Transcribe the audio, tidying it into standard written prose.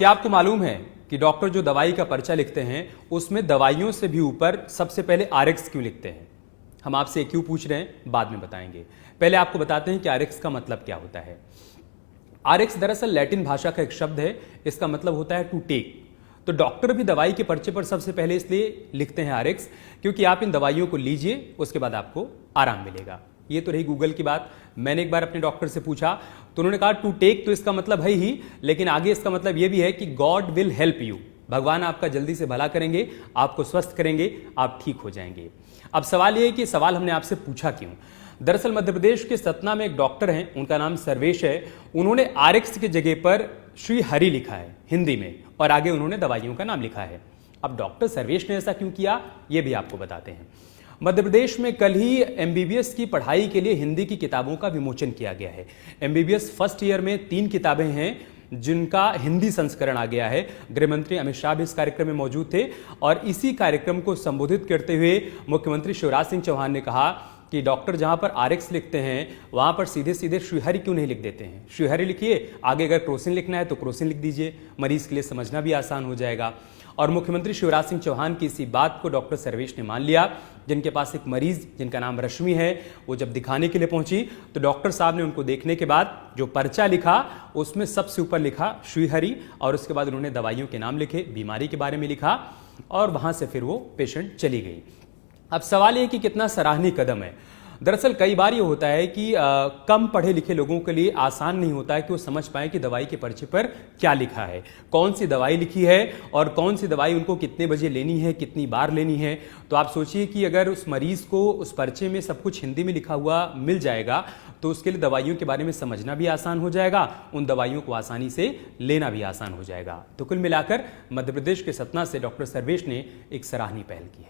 क्या आपको मालूम है कि डॉक्टर जो दवाई का पर्चा लिखते हैं उसमें दवाइयों से भी ऊपर सबसे पहले आरएक्स क्यों लिखते हैं? हम आपसे क्यों पूछ रहे हैं बाद में बताएंगे। पहले आपको बताते हैं कि आरएक्स का मतलब क्या होता है। आरएक्स दरअसल लैटिन भाषा का एक शब्द है, इसका मतलब होता है टू टेक। तो डॉक्टर भी दवाई के पर्चे पर सबसे पहले इसलिए लिखते हैं आरएक्स क्योंकि आप इन दवाइयों को लीजिए, उसके बाद आपको आराम मिलेगा। ये तो रही गूगल की बात। मैंने एक बार अपने डॉक्टर से पूछा तो उन्होंने कहा टू टेक तो इसका मतलब है ही, लेकिन आगे इसका मतलब ये भी है कि गॉड विल हेल्प यू, भगवान आपका जल्दी से भला करेंगे, आपको स्वस्थ करेंगे, आप ठीक हो जाएंगे। अब सवाल ये है कि सवाल हमने आपसे पूछा क्यों। दरअसल मध्य प्रदेश के सतना में एक डॉक्टर हैं, उनका नाम सर्वेश है। उन्होंने आरएक्स की जगह पर श्री हरि लिखा है हिंदी में और आगे उन्होंने दवाइयों का नाम लिखा है। अब डॉक्टर सर्वेश ने ऐसा क्यों किया ये भी आपको बताते हैं। मध्य प्रदेश में कल ही एमबीबीएस की पढ़ाई के लिए हिंदी की किताबों का विमोचन किया गया है। एमबीबीएस फर्स्ट ईयर में 3 किताबें हैं जिनका हिंदी संस्करण आ गया है। गृह मंत्री अमित शाह भी इस कार्यक्रम में मौजूद थे और इसी कार्यक्रम को संबोधित करते हुए मुख्यमंत्री शिवराज सिंह चौहान ने कहा कि डॉक्टर जहां पर आरएक्स लिखते हैं वहां पर सीधे सीधे श्रीहरि क्यों नहीं लिख देते हैं। श्रीहरि लिखिए, आगे अगर क्रोसिन लिखना है तो क्रोसिन लिख दीजिए, मरीज के लिए समझना भी आसान हो जाएगा। और मुख्यमंत्री शिवराज सिंह चौहान की इसी बात को डॉक्टर सर्वेश ने मान लिया। जिनके पास एक मरीज जिनका नाम रश्मि है, वो जब दिखाने के लिए पहुंची तो डॉक्टर साहब ने उनको देखने के बाद जो पर्चा लिखा उसमें सबसे ऊपर लिखा श्रीहरि और उसके बाद उन्होंने दवाइयों के नाम लिखे, बीमारी के बारे में लिखा और वहां से फिर वो पेशेंट चली गई। अब सवाल ये कि कितना सराहनीय कदम है। दरअसल कई बार ये होता है कि कम पढ़े लिखे लोगों के लिए आसान नहीं होता है कि वो समझ पाए कि दवाई के पर्चे पर क्या लिखा है, कौन सी दवाई लिखी है और कौन सी दवाई उनको कितने बजे लेनी है, कितनी बार लेनी है। तो आप सोचिए कि अगर उस मरीज को उस पर्चे में सब कुछ हिंदी में लिखा हुआ मिल जाएगा तो उसके लिए दवाइयों के बारे में समझना भी आसान हो जाएगा, उन दवाइयों को आसानी से लेना भी आसान हो जाएगा। तो कुल मिलाकर मध्य प्रदेश के सतना से डॉक्टर सर्वेश ने एक सराहनीय पहल की है।